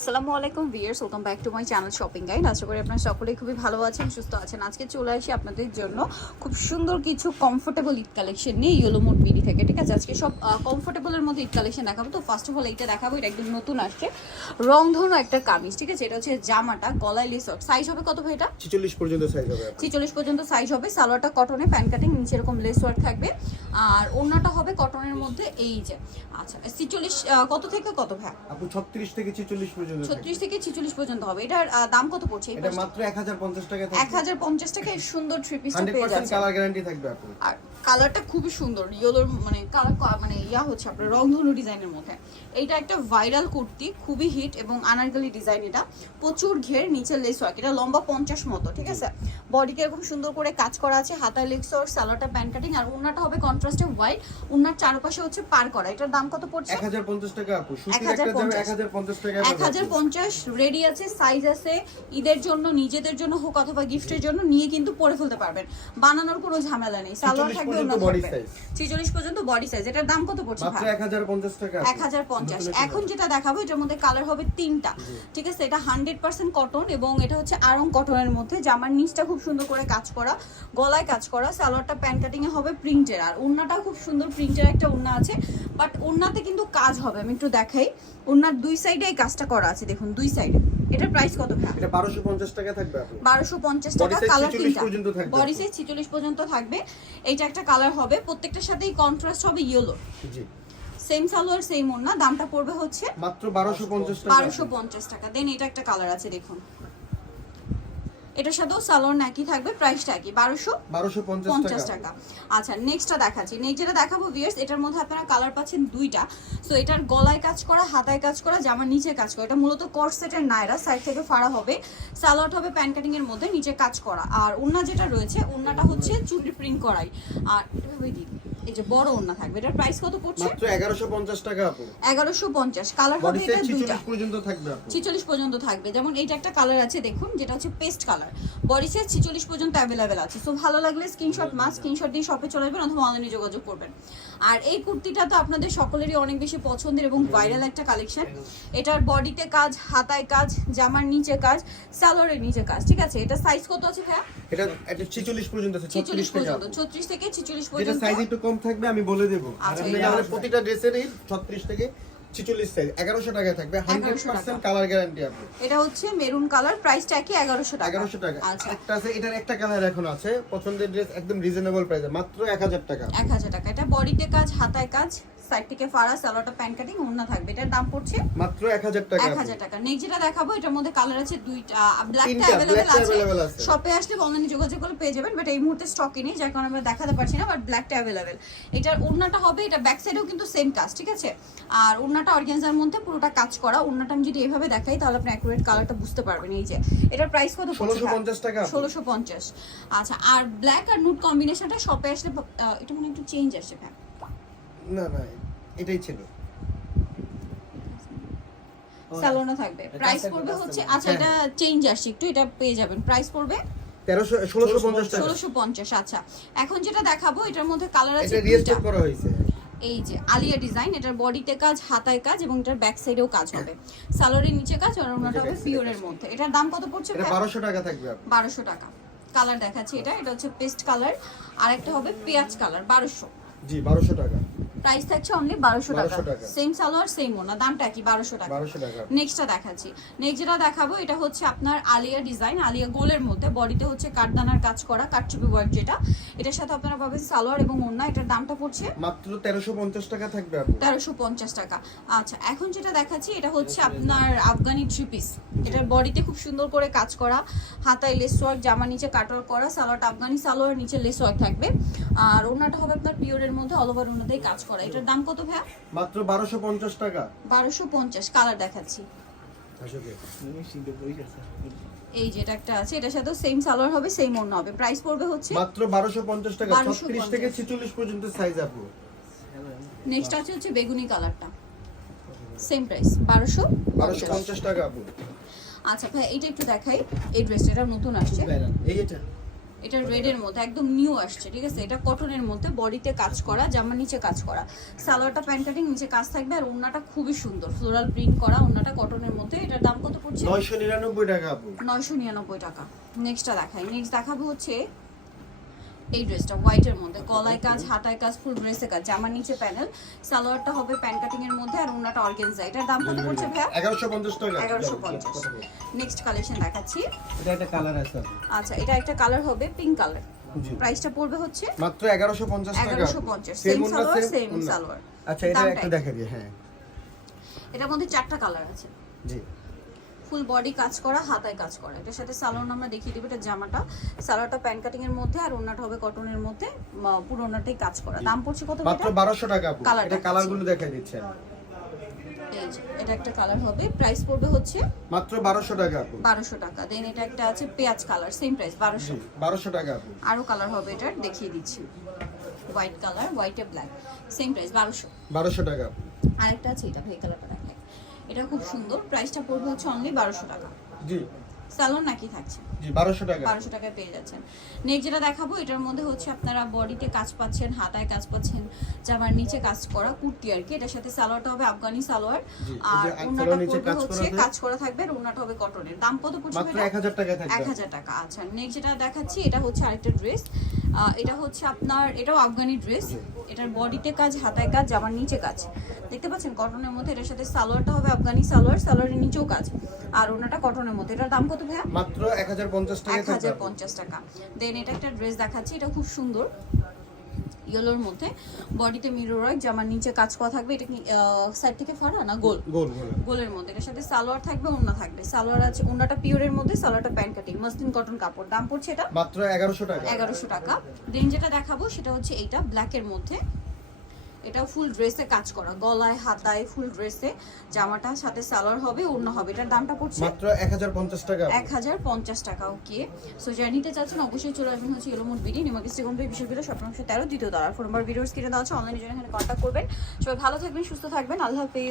আসসালামু আলাইকুম viewers welcome back to my channel shopping guide. আশা করি আপনারা সকলেই খুবই ভালো আছেন সুস্থ আছেন। আজকে চলে আসি আপনাদের জন্য খুব সুন্দর কিছু কমফোর্টেবল ঈদ কালেকশন নিয়ে ইয়েলো মোড বিডি থেকে ঠিক আছে? আজকে সব কমফোর্টেবলের মধ্যে ঈদ কালেকশন দেখাবো। তো ফার্স্ট অফ অল এইটা দেখাবো এটা একদম নতুন আসছে। রং ধরুন একটা কামিজ ঠিক আছে? এটা হচ্ছে জামাটা গলায় লিসট সাইজ হবে কত ভাই এটা? ছিচল্লিশ পর্যন্ত সাইজ হবে আপনার। ছিচল্লিশ পর্যন্ত সাইজ হবে। সালোয়ারটা কটনে প্যান্ট কাটিং নিচে এরকম লেস ওয়ার্ক থাকবে। আর ওড়নাটা হবে কটনের মধ্যে এই যে। আচ্ছা ছিচল্লিশ কত থেকে কত ভাই? আপু ছত্রিশ থেকে ছিচল্লিশ পর্যন্ত থাকে। ছত্রিশ থেকে ছিচল্লিশ পর্যন্ত হবে। এটার দাম কত পড়ছে এটা মাত্র এক হাজার পঞ্চাশ টাকা এক হাজার পঞ্চাশ টাকা সুন্দর থ্রি পিস পেয়ে যাচ্ছেন। 100% কালার গ্যারান্টি থাকবে আপু আর কালারটা খুবই সুন্দর ইয়েলোর মানে কালার মানে ইয়া হচ্ছে আপনার রংধনু ডিজাইনের মধ্যে। এইটা একটা ভাইরাল কুর্তি খুবই হিট এবং আনারকলি ডিজাইন এটা। প্রচুর ঘের নিচে লেস ওয়ার্ক এটা লম্বা পঞ্চাশ মতো ঠিক আছে? বডিকে এরকম সুন্দর করে কাজ করা আছে হাতায় লেগস ওর সালোয়ারটা প্যান্ট কাটিং আর উন্নাটা হবে কন্ট্রাস্টে হোয়াইট উন্নার চারপাশে হচ্ছে পার করা। এটার দাম কত পড়ছে? এক হাজার পঞ্চাশ টাকা আপু 1050 এক হাজার পঞ্চাশ। রেডি আছে সাইজ আছে ঈদের জন্য নিজেদের জন্য হোক অথবা গিফটের জন্য নিয়ে কিন্তু পরে ফেলতে পারবেন। বানানোর কোনো ঝামেলা নেই সালোয়ার 46 থাকবে পর্যন্ত অন্য body থাকবে। পর্যন্ত বডি সাইজ এটার দাম কত পড়ছে মাত্র ভাই? এক হাজার পঞ্চাশ টাকা আপু। এক হাজার পঞ্চাশ। নতুন একটা এখন যেটা দেখাবো এটার মধ্যে কালার হবে তিনটা। ঠিক আছে? এটা হান্ড্রেড পার্সেন্ট কটন এবং এটা হচ্ছে আরং কটনের মধ্যে। জামার নিচটা খুব সুন্দর করে কাজ করা গলায় কাজ করা। সালোয়ারটা প্যান্ট কাটিং এ হবে প্রিন্টের আর ওড়নাটাও খুব সুন্দর প্রিন্টের একটা ওড়না আছে। বাট ওড়নাতে কিন্তু কাজ হবে আমি একটু দেখাই। ওড়নার দুই সাইডে এই কাজটা করা আছে দেখুন দুই সাইডে এটার প্রাইস কত ভাই? এটা বারোশো পঞ্চাশ টাকা থাকবে আপু বারোশো পঞ্চাশ Body টাকা size কালার 46 তিনটা। পর্যন্ত থাকবে। বডি সাইজ ছিচল্লিশ পর্যন্ত থাকবে। এইটা একটা কালার হবে। প্রত্যেকটার সাথেই কন্ট্রাস্ট হবে ইয়েলো জি। সেম সালোয়ার সেম ওন্না দামটা পড়বে হচ্ছে মাত্র বারোশো পঞ্চাশ টাকা। বারোশো পঞ্চাশ টাকা। দেন এটা একটা কালার আছে দেখুন। এটার সাথেও সালোয়ার একই থাকবে প্রাইসটা একই বারোশো বারোশো পঞ্চাশ টাকা। আচ্ছা নেক্সটটা দেখাচ্ছি। নেক্সট যেটা দেখাবো ভিয়ার্স এটার মধ্যে আপনারা কালার পাচ্ছেন দুইটা। সো এটার গলায় কাজ করা হাতায় কাজ করা জামার নিচে কাজ করা। এটা মূলত কর্সেটের নায়রা সাইড থেকে ফাড়া হবে। সালোয়ার হবে প্যান্ট কাটিং এর মধ্যে নিচে কাজ করা। আর ওন্না যেটা রয়েছে ওন্নাটা হচ্ছে চুড়ি প্রিন্ট করাই। আর এভাবেই দিই এই যে বড় ওন্না থাকবে এটার প্রাইস কত পড়ছে? মাত্র এগারোশো পঞ্চাশ টাকা আপু। এগারোশো পঞ্চাশ কালার হবে এটা দুইটা। ছিচল্লিশ পর্যন্ত থাকবে আপু। ছিচল্লিশ পর্যন্ত থাকবে। যেমন এইটা একটা কালার আছে দেখুন যেটা হচ্ছে পেস্ট কালার বডি সাইজ ছিচল্লিশ পর্যন্ত অ্যাভেলেবেল আছে। সো ভালো লাগলে স্ক্রিনশট মাস স্ক্রিনশট দিয়ে শপে চলে যাবেন অথবা অনলাইনে যোগাযোগ করবেন। আর এই কুর্তিটা তো আপনাদের সকলেরই অনেক বেশি পছন্দের এবং ভাইরাল একটা কালেকশন এটার বডিতে কাজ হাতায় কাজ জামার নিচে কাজ সালোয়ারের নিচে কাজ ঠিক আছে? এটা সাইজ কত আছে ভাইয়া? এটা এটা ছিচল্লিশ পর্যন্ত আছে ছিচল্লিশ ছত্রিশ টাকা পর্যন্ত ছত্রিশ থেকে ছিচল্লিশ যেটা পর্যন্ত। সাইজ একটু কম থাকবে আমি বলে দেব। আর আচ্ছা, আমাদের প্রতিটা ড্রেসেরই ছত্রিশ থেকে সাইজ টাকা থাকবে হান্ড্রেড 1100 কালার গ্যারান্টি আপনি। এটা হচ্ছে মেরুন কালার প্রাইসটা কি এগারোশো টাকা। আচ্ছা। একটা আছে এটার একটা কালার এখন আছে পছন্দের ড্রেস একদম রিজনেবল প্রাইসে মাত্র এক হাজার টাকা। এক হাজার টাকা। এটা বডিতে কাজ হাতায় কাজ? সাইড থেকে ফাড়া সালোয়ারটা প্যান্ট কাটিং ওড়না থাকবে। এটার দাম পড়ছে মাত্র এক হাজার টাকা এক হাজার টাকা। নেক্সট যেটা দেখাবো এটার মধ্যে কালার আছে দুইটা ব্ল্যাকটা টা আছে। শপে আসলে অনলাইনে যোগাযোগ করলে পেয়ে যাবেন বাট এই মুহূর্তে স্টকে নেই যার কারণে আমরা দেখাতে পারছি না বাট ব্ল্যাকটা অ্যাভেলেবেল এটার ওড়নাটা হবে এটা ব্যাক সাইডেও কিন্তু সেম কাজ ঠিক আছে? আর ওড়নাটা অর্গানজার মধ্যে পুরোটা কাজ করা। ওড়নাটা আমি যদি এভাবে দেখাই তাহলে আপনি অ্যাকুরেট কালারটা বুঝতে পারবেন। এই যে এটার প্রাইস কত ষোলোশো পঞ্চাশ টাকা ষোলোশো পঞ্চাশ। আচ্ছা আর ব্ল্যাক আর নুট কম্বিনেশনটা শপে আসলে এটা মনে একটু চেঞ্জ আসছে হ্যাঁ না না এটাই ছিল। স্যালোনা থাকবে। প্রাইস পড়বে হচ্ছে আচ্ছা হ্যাঁ। এটা চেঞ্জ আসছে একটু এটা পেয়ে যাবেন। প্রাইস পড়বে? তেরোশো ষোলোশো পঞ্চাশ টাকা। ষোলোশো পঞ্চাশ আচ্ছা। এখন যেটা দেখাবো এটার মধ্যে কালার আছে এটা রিস্টোর করা হয়েছে। এই যে আলিয়া ডিজাইন এটার বডিতে কাজ হাতায় কাজ এবং এটার ব্যাক সাইডেও কাজ হবে। সালোয়ারের নিচে কাজ আর ওনাটা হবে পিওরের মধ্যে। এটার দাম কত পড়ছে এটা বারোশো টাকা থাকবে আপনি বারোশো টাকা। কালার দেখাচ্ছি এটা এটা হচ্ছে পেস্ট কালার আর একটা হবে পেঁয়াজ কালার বারোশো। জি বারোশো টাকা। প্রাইস থাকছে অনলি বারোশো টাকা। সেম সালোয়ার সেম ওনা দামটা কি? বারোশো টাকা। নেক্সটটা দেখাচ্ছি। নেক্সট যেটা দেখাবো এটা হচ্ছে আপনার আলিয়া ডিজাইন আলিয়া গোলের মধ্যে। বডিতে হচ্ছে কাঠদানার কাজ করা কাঠচুপি ওয়ার্ক যেটা। এটার সাথে আপনারা পাবেন সালোয়ার এবং ওড়না এটার দামটা পড়ছে মাত্র তেরোশো পঞ্চাশ টাকা থাকবে তেরোশো পঞ্চাশ টাকা। আচ্ছা এখন যেটা দেখাচ্ছি এটা হচ্ছে আপনার আফগানি থ্রি পিস এটার বডিতে খুব সুন্দর করে কাজ করা। হাতায় লেস ওয়ার্ক জামা নিচে কাটওয়ার্ক করা। সালোয়ারটা আফগানি সালোয়ার নিচে লেস ওয়ার্ক থাকবে। আর ওড়নাটা হবে আপনার পিওরের মধ্যে অল ওভার ওনাতেই কাজ করা এটার দাম কত ভাইয়া? মাত্র বারোশো পঞ্চাশ টাকা। বারোশো পঞ্চাশ কালার দেখাচ্ছি। এই যেটা একটা আছে এটার সাথেও সেম সালোয়ার হবে সেম ওড়না হবে। প্রাইস পড়বে হচ্ছে? মাত্র বারোশো পঞ্চাশ টাকা 1250 ছত্রিশ থেকে ছেচল্লিশ পর্যন্ত সাইজ আপু নেক্সট আছে হচ্ছে বেগুনি কালারটা। সেম প্রাইস বারোশো বারোশো পঞ্চাশ টাকা আপু আচ্ছা ভাই এটা একটু দেখাই। এই ড্রেসটা এটা নতুন আসছে। এই এটা। এটা রেড এর মধ্যে একদম নিউ আসছে ঠিক আছে? এটা কটনের মধ্যে বডিতে কাজ করা জামার নিচে কাজ করা। সালোয়ারটা প্যান্ট কাটিং নিচে কাজ থাকবে আর ওড়নাটা খুবই সুন্দর ফ্লোরাল প্রিন্ট করা ওড়নাটা কটনের মধ্যে। এটার দাম কত পড়ছে? নয়শো নিরানব্বই টাকা আপু। নয়শো নিরানব্বই টাকা। নেক্সটটা দেখাই। নেক্সট দেখাবো হচ্ছে এই ড্রেসটা হোয়াইটের মধ্যে। গলায় কাজ হাতায় কাজ ফুল ড্রেসে কাজ। জামার নিচে প্যানেল সালোয়ারটা হবে প্যান্ট কাটিং এর মধ্যে আর ওড়নাটা অর্গেনজা। এটার দাম কত পড়ছে ভাইয়া? এগারোশো পঞ্চাশ টাকা। এগারোশো পঞ্চাশ। নেক্সট কালেকশন দেখাচ্ছি। এটা একটা কালার আছে আচ্ছা এটা একটা কালার হবে পিঙ্ক কালার প্রাইসটা পড়বে হচ্ছে মাত্র এগারোশো পঞ্চাশ টাকা। এগারোশো পঞ্চাশ। Same same salwar same salwar. আচ্ছা এটা একটু। দেখা দিয়ে হ্যাঁ। এটার মধ্যে চারটা কালার আছে। জি। ফুল বডি কাজ করা হাতায় কাজ করা। এটার সাথে সালোয়ার আমরা দেখিয়ে দেবো এটা জামাটা। সালোয়ারটা প্যান্ট কাটিং এর মধ্যে আর ওড়নাটা হবে কটনের মধ্যে পুরো ওড়নাটাই কাজ করা। দাম পড়ছে কত মাত্র এটা বারোশো টাকা এটা। কালারগুলো দেখাই দিচ্ছে এটা একটা কালার হবে। প্রাইস পড়বে হচ্ছে মাত্র বারোশো টাকা আপু। বারোশো টাকা। দেন এটা একটা আছে পেঁয়াজ কালার সেম প্রাইস বারোশো। জি বারোশো টাকা আপু। আরও কালার হবে এটার দেখিয়ে দিচ্ছি। হোয়াইট কালার হোয়াইটে ব্ল্যাক সেম প্রাইস বারোশো। বারোশো টাকা আপু। আরেকটা আছে এটা ভাই কালারটা দেখায় এটা খুব সুন্দর। প্রাইসটা পড়বে হচ্ছে অনলি বারোশো টাকা। জি। স্যালন নাকি থাকছে? জি বারোশো টাকা। বারোশো টাকায় পেয়ে যাচ্ছেন। নেক্সট যেটা দেখাবো এটার মধ্যে হচ্ছে আপনারা বডিতে কাজ পাচ্ছেন হাতায় কাজ পাচ্ছেন জামার নিচে কাজ করা কুর্তি আর কি। এটার সাথে সালোয়ারটা হবে আফগানি সালোয়ার। আর ওনাটা পড়বে কাজ হচ্ছে। কাজ করা থাকবে আর ওনাটা হবে কটনের দাম কত পড়ছে মাত্র ভাইয়া? এক হাজার টাকা থাকবে। হাজার টাকা। আচ্ছা নেক্সট যেটা দেখাচ্ছি এটা হচ্ছে আরেকটা ড্রেস এটা হচ্ছে আপনার এটাও আফগানি ড্রেস এটার বডিতে কাজ হাতায় কাজ জামার নিচে কাজ। দেখতে পাচ্ছেন কটনের মধ্যে এটার সাথে সালোয়ারটা হবে আফগানি সালোয়ার সালোয়ারের নিচেও কাজ। আর ওনাটা কটনের মধ্যে এটার দাম কত ভাইয়া? মাত্র এক হাজার পঞ্চাশ টাকা এক হাজার পঞ্চাশ টাকা। দেন এটা একটা ড্রেস দেখাচ্ছি এটা খুব সুন্দর। ইয়েলোর মধ্যে। বডিতে মিরর ওয়ার্ক জামার নিচে কাজ করা থাকবে এটা কি সাইড থেকে ফাড়া না গোল? গোল গোল গোলের মধ্যে। এটার সাথে সালোয়ার থাকবে ওন্না থাকবে। সালোয়ার আছে ওন্নাটা পিওরের মধ্যে সালোয়ারটা প্যান্ট কাটিং মাসলিন কটন কাপড়। দাম পড়ছে এটা? মাত্র এগারোশো টাকা। এগারোশো টাকা। দেন যেটা দেখাবো সেটা হচ্ছে এইটা ব্ল্যাকের মধ্যে। এটা ফুল ড্রেসে কাজ করা। গলায় হাতায় ফুল ড্রেসে জামাটা সাথে সালোয়ার হবে ওড়না হবে। এটার দামটা পড়ছে মাত্র এক হাজার পঞ্চাশ টাকা। আপু। এক হাজার পঞ্চাশ টাকা ওকে সো যারা নিতে চাচ্ছেন অবশ্যই চলে আসবেন হচ্ছে এলোমোট বিডি নিমাকি শ্রীগম্ভীর বিলা সপ্তম তেরো দ্বিতীয় দ্বারা ফোন নাম্বার ভিডিওস কিনে দেওয়া আছে অনলাইনে যারা এখানে কন্টাক্ট করবেন। সবাই ভালো থাকবেন সুস্থ থাকবেন। আল্লাহ হাফেজ।